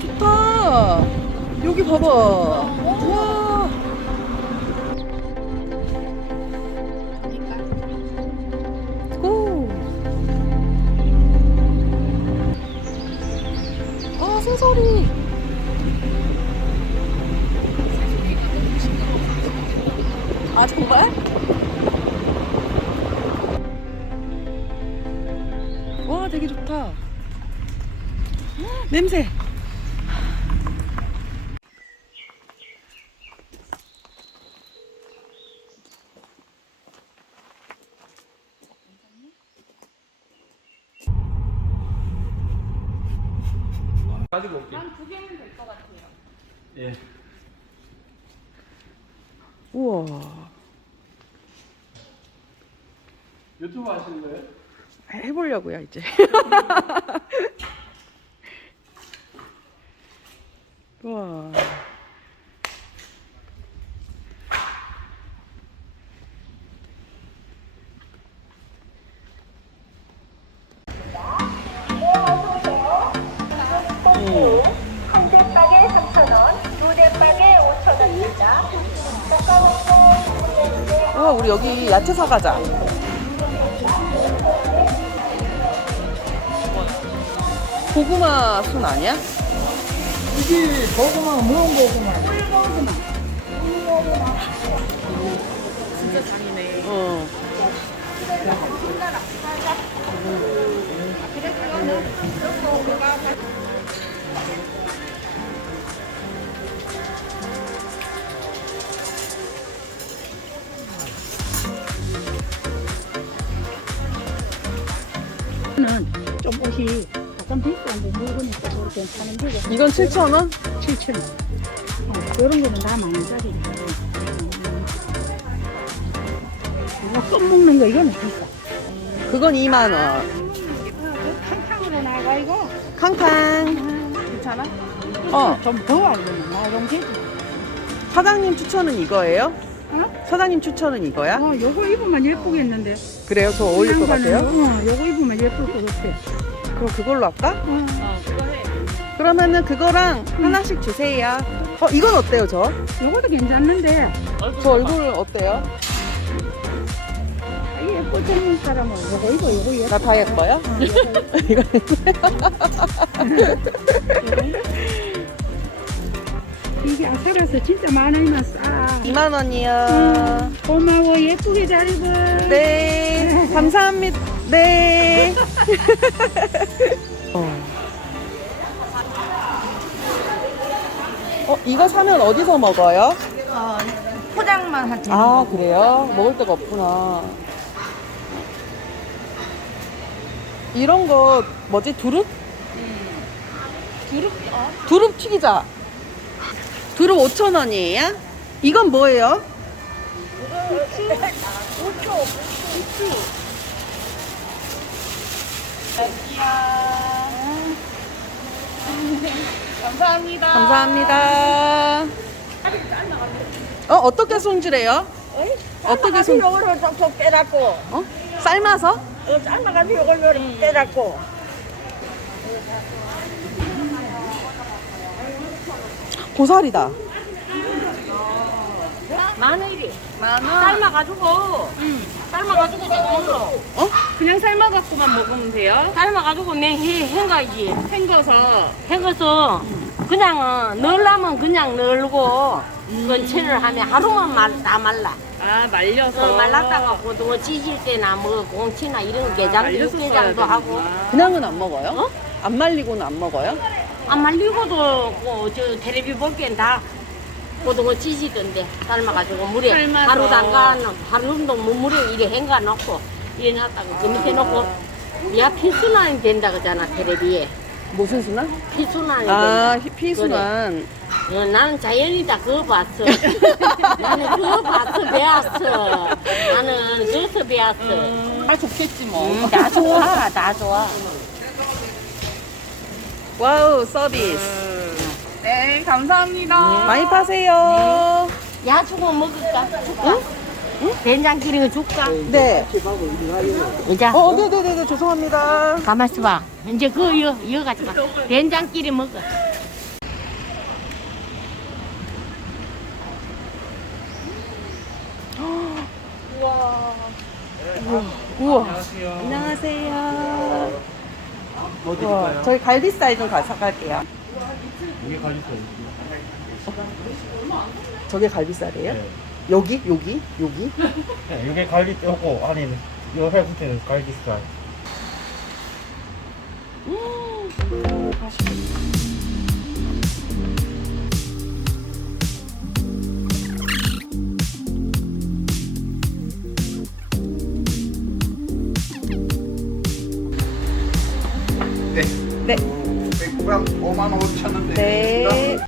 좋다. 여기 봐봐. 와. 고. 아, 새소리. 아, 정말? 와, 되게 좋다. 냄새. 가지고 올게. 한 2개면 될 것 같아요. 예. 우와. 유튜브 하시는 거예요? 해보려고요, 이제. 우와. 한 대박에 3,000원, 두 대박에 5,000원입니다. 우리 여기 야채 사가자. 고구마 순 아니야? 이게 고구마, 무언 고구마. 진짜 잔이네. 어. 는 조금씩 약간 비싼데 물건이니까 그거 괜찮은데 이건 7,000원? 7,000원. 이런 거는 다 만원짜리인데. 이거 껌 먹는 거 이거는 비싸. 그건 2만 원. 탕탕으로 나가 이거. 캉캉. 괜찮아? 어. 좀 더 알면 나좀 되지. 사장님 추천은 이거예요? 어? 사장님 추천은 이거야? 요거 입으면 예쁘겠는데. 그래요? 저 어울릴 것 같아요? 요거 입으면 예쁠 것 같아. 그럼 그걸로 할까? 그거 해. 그러면은 그거랑 하나씩 주세요. 이건 어때요, 저? 요것도 괜찮는데. 저 얼굴 어때요? 예뻐 젊은 사람은 요거 입어, 요거 예뻐. 나 다 예뻐요? 요거 이게 아사라서 진짜 만 원이면 싸. 2만 원이요. 고마워, 예쁘게 잘 입어. 네, 감사합니다. 네. 이거 사면 어디서 먹어요? 포장만 한 아, 그래요? 먹을 데가 없구나. 이런 거 뭐지? 두릅? 두릅, 두릅 튀기자. 두릅 5,000원이에요? 이건 뭐예요? 감사합니다. 감사합니다. 어떻게 손질해요? 어떻게 손? 요거를 쏙쏙 빼놨고, 삶아서? 삶아가지고 요걸 빼놨고. 고사리다. 마늘이. 만원. 삶아가지고. 삶아가지고 먹어. 그냥 삶아갖고만 먹으면 돼요? 삶아가지고 헹가지. 헹궈서 그냥 넣으려면 그냥 넣고 건체를 하면 하루만 다 말라. 아, 말려서. 말랐다가 고등어 찢을 때나 뭐 공치나 이런 게장도 말려서 육개장도 써야 하고 되는구나. 그냥은 안 먹어요? 안 말리고는 안 먹어요? 안 말리고도 저 텔레비 볼 땐 다 고등어 찢이던데 삶아가지고 물에 삶아서. 하루 담가 하루 정도 물에 이래 헹가 놓고 이래 놨다가 그 밑에 놓고 야 피순환이 된다 그러잖아 텔레비에 무슨 순환? 피순환이 아, 된다. 피순환. 나는 자연이다 그거 봤어. 나는 그거 봤어 배웠어. 나는 저서 배웠어. 다 좋겠지 뭐. 다 좋아 다 좋아. 와우, 서비스. 네, 감사합니다. 많이 파세요. 야 주고 먹을까? 줄까? 응? 된장찌개 줄까? 네. 이자 네네네, 죄송합니다. 가만 있어봐. 이제 이거 가져가. 된장찌개 먹어. 우와. 안녕하세요. 안녕하세요. 뭐 우와, 드릴까요? 저희 갈비살 좀 사갈게요. 이게 가지고 저게 갈비살이에요? 네. 여기? 네, 이게 갈비뼈고 아니 이거 해부터는 갈비살. 네. 100g 55,000원 네.